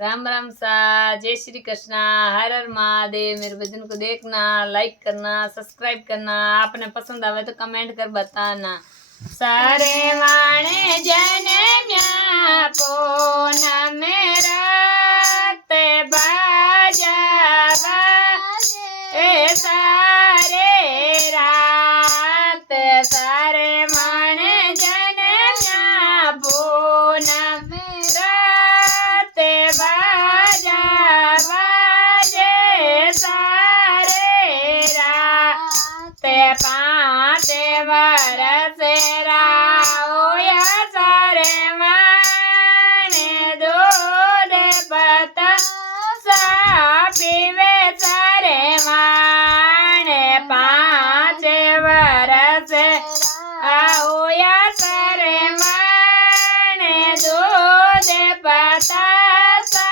राम राम सा। जय श्री कृष्णा। हर हर महादेव। मेरे भजन को देखना, लाइक करना, सब्सक्राइब करना। आपने पसंद आवे तो कमेंट कर बताना। सारे वाणे जनन्या पूनम रात बाजावा ए सारे रात सारे वाणे जनन्या पूनम रात बाजावा जे सारे रात पाँच वर्ष राया सारे माने दूध पता सा पीवे सारे माने पाँच वर्ष आओया सारे माने दूध पता सा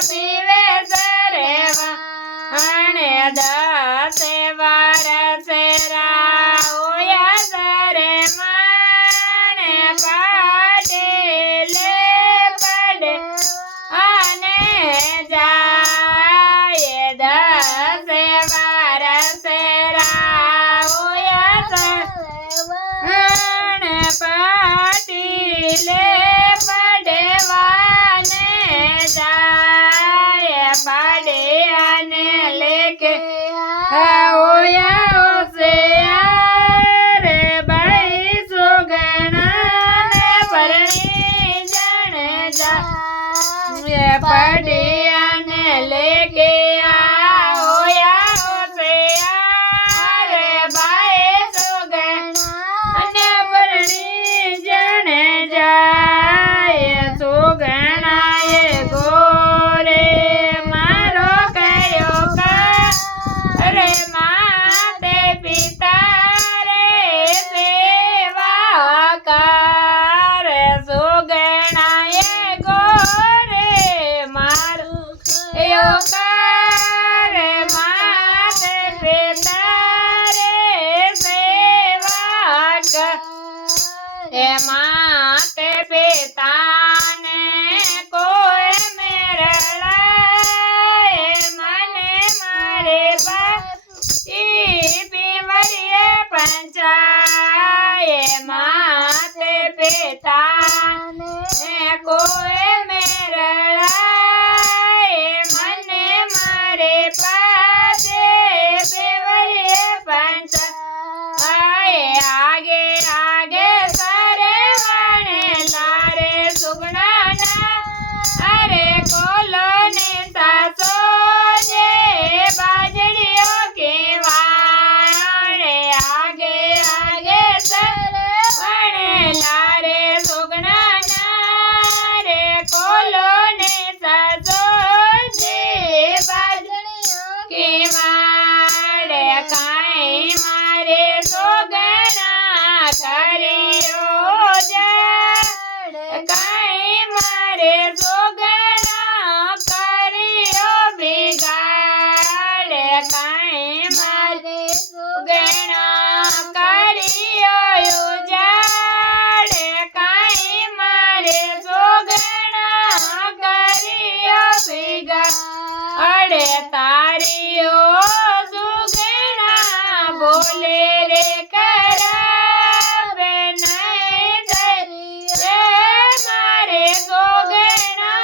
पीवे सारे माने 10 वर्ष राया सारे माने पाटेले पड़े आने जाए 10 वर्ष राया सारे माने पाटेले पड़े वाने जाए पड़े आने लेके होया उसे रे भाई सुगना परणी जन जा ये पड़ियाने लेके होया उसे रे भाई सुगना परणी जन जाए सुगना ये गोरे मारो कयो का रे माते पिता रे सेवा कार सुगना ये गोरे मारो कयो कार माते पिता रे सेवा कर ए माते पिता ने कोई मेरा मने मारे पीवरिये पंचाये माते पिता ने कोई मेरा मने मारे पासे पीवरिये पंचाये आगे आगे सारे वाणे लारे सुगना अरे कोलो ने सासो जे बाजड़ियों के वाणे आगे आगे सारे वाणे लारे सुगना रे कोलो ने सासो जे बाजड़ियों के वाणे काई मारे सुगना करियो जड़ काई मारे सुगना करियो बिगाड़ काई मारे सुगना करियो उजाड़ काई मारे सुगना करियो बिगाड़ तारियो सुगना बोले रे करावे नहीं धरिए मारे सुगना